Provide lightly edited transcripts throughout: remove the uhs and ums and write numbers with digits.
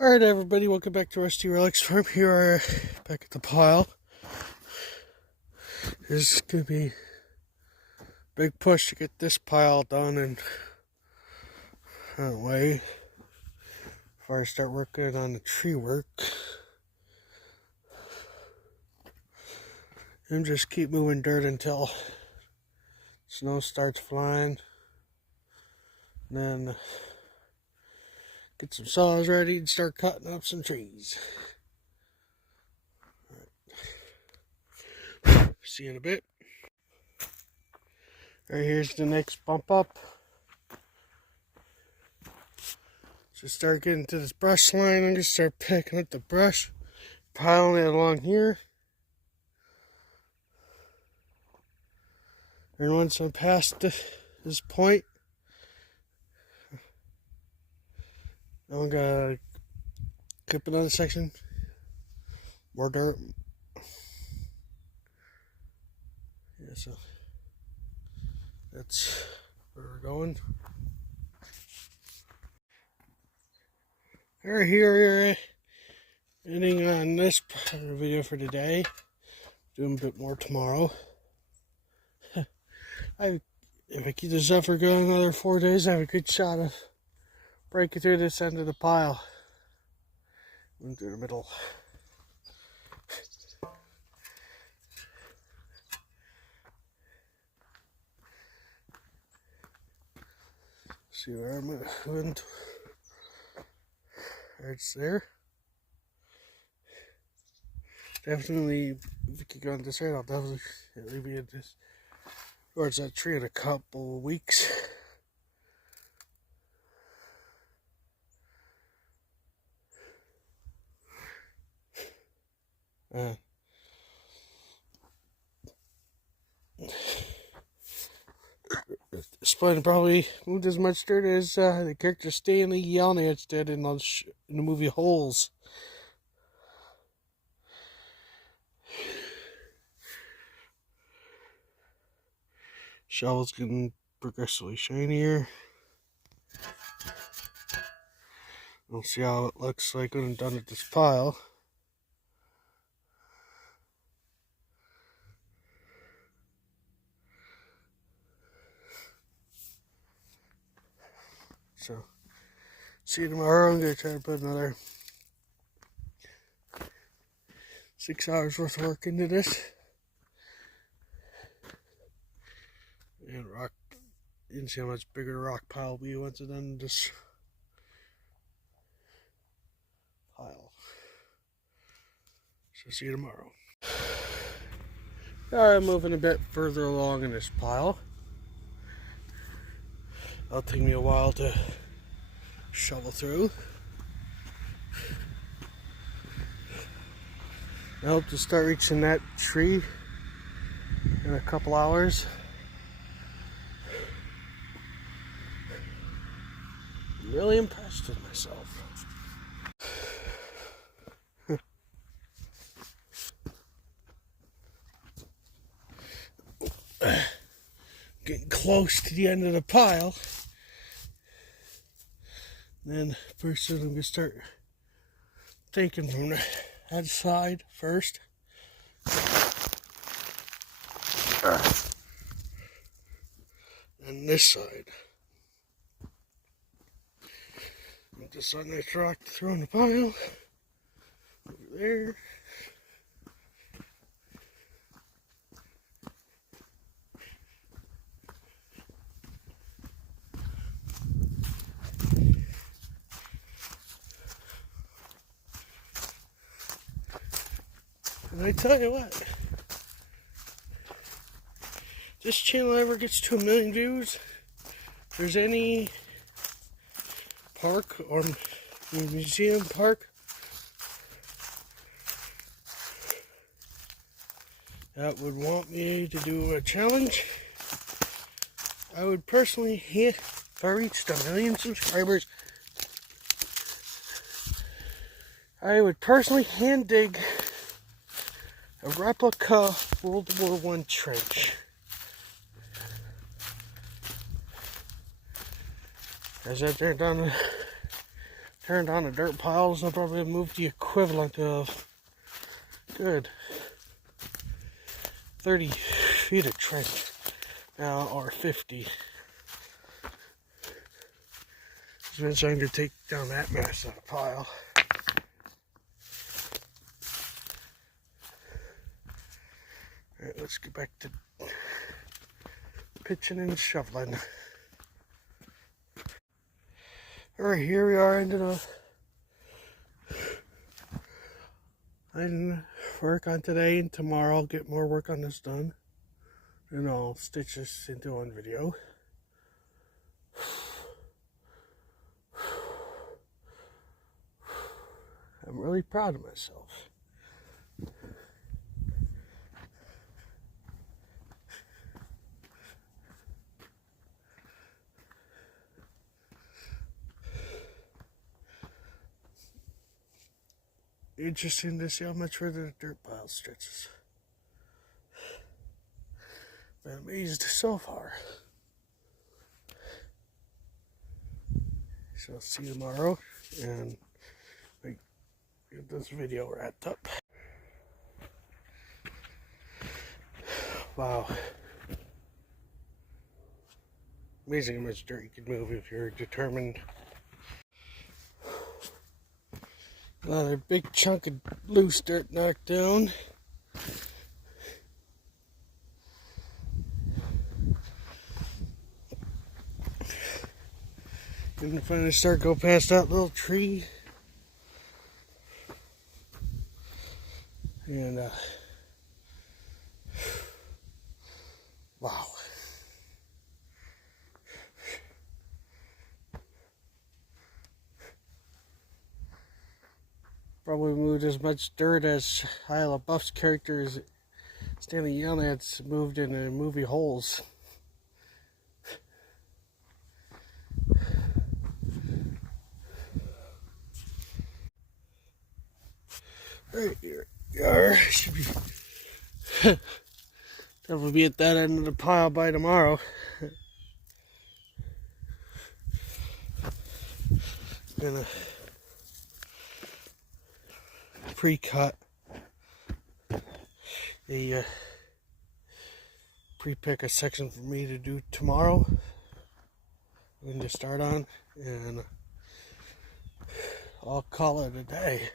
Alright everybody, welcome back to Rusty Relics Farm. Here are back at the pile. This is going to be a big push to get this pile done and out of the way before I start working on the tree work. And just keep moving dirt until snow starts flying. And then get some saws ready and start cutting up some trees. Right. See you in a bit. Alright, here's the next bump up. Just start getting to this brush line. I'm going to start picking up the brush, piling it along here. And once I'm past this point, I'm going to clip another section, more dirt. Yeah, so that's where we're going. Alright, here ending on this video for today. Doing a bit more tomorrow. If I keep this up for going another 4 days, I have a good shot of breaking through this end of the pile. Into the middle. See where I'm moving. It's there. Definitely, if you keep going this way, I'll definitely be in this towards that tree in a couple of weeks. This plan probably moved as much dirt as the character Stanley Yelnats did in the movie Holes. Shovel's getting progressively shinier. We'll see how it looks like when I'm done with this pile. So, see you tomorrow. I'm going to try to put another 6 hours worth of work into this. And rock, you can see how much bigger the rock pile will be once it's done this pile. So see you tomorrow. Alright, moving a bit further along in this pile. It'll take me a while to shovel through. I hope to start reaching that tree in a couple hours. I'm really impressed with myself. Getting close to the end of the pile. Then first I'm going to start taking from that side first. And this side. Just a nice rock to throw in the pile. Over there. And I tell you what, this channel ever gets to 1 million views, if there's any park or museum park that would want me to do a challenge, I would personally, if I reached 1 million subscribers, I would personally hand dig a replica World War I trench. As I've done turned on the dirt piles, I'll probably move the equivalent of good 30 feet of trench now, or 50. Eventually I'm going to take down that massive pile. Alright, let's get back to pitching and shoveling. Alright, here we are into the work on today, and tomorrow I'll get more work on this done. And I'll stitch this into one video. I'm really proud of myself. Interesting to see how much further the dirt pile stretches. Been amazed so far. So I'll see you tomorrow and get this video wrapped up. Wow. Amazing how much dirt you can move if you're determined. Another big chunk of loose dirt knocked down. And finally start go past that little tree. And wow. Probably moved as much dirt as Shia LaBeouf's characters Stanley Young that's moved in the movie Holes. Right here we are. Should be definitely be at that end of the pile by tomorrow. Gonna pre-cut a pre-pick a section for me to do tomorrow and to start on, and I'll call it a day.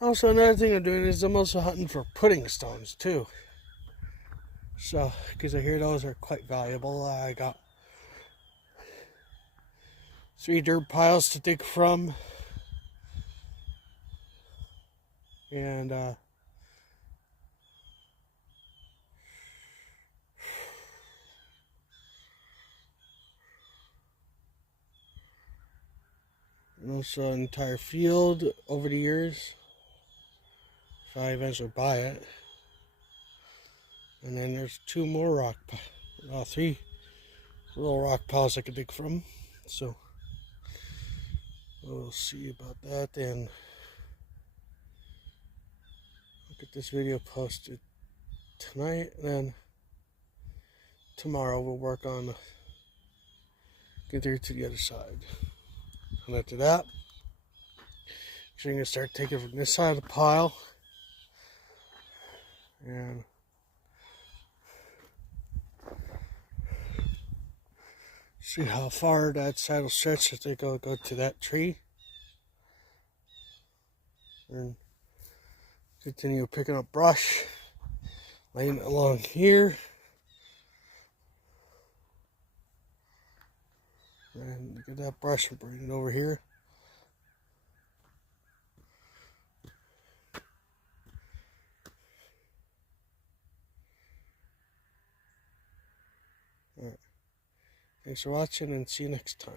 Also, another thing I'm doing is I'm also hunting for pudding stones too. So, because I hear those are quite valuable. I got 3 dirt piles to dig from, and also an entire field over the years, if I eventually buy it. And then there's 2 more 3 little rock piles I could dig from. So we'll see about that, and I'll get this video posted tonight, and then tomorrow we'll work on get there to the other side. And after that, I'm going to start taking from this side of the pile and see how far that side will stretch. I think I'll go to that tree and continue picking up brush, laying it along here, and get that brush and bring it over here. All right. Thanks for watching, and see you next time.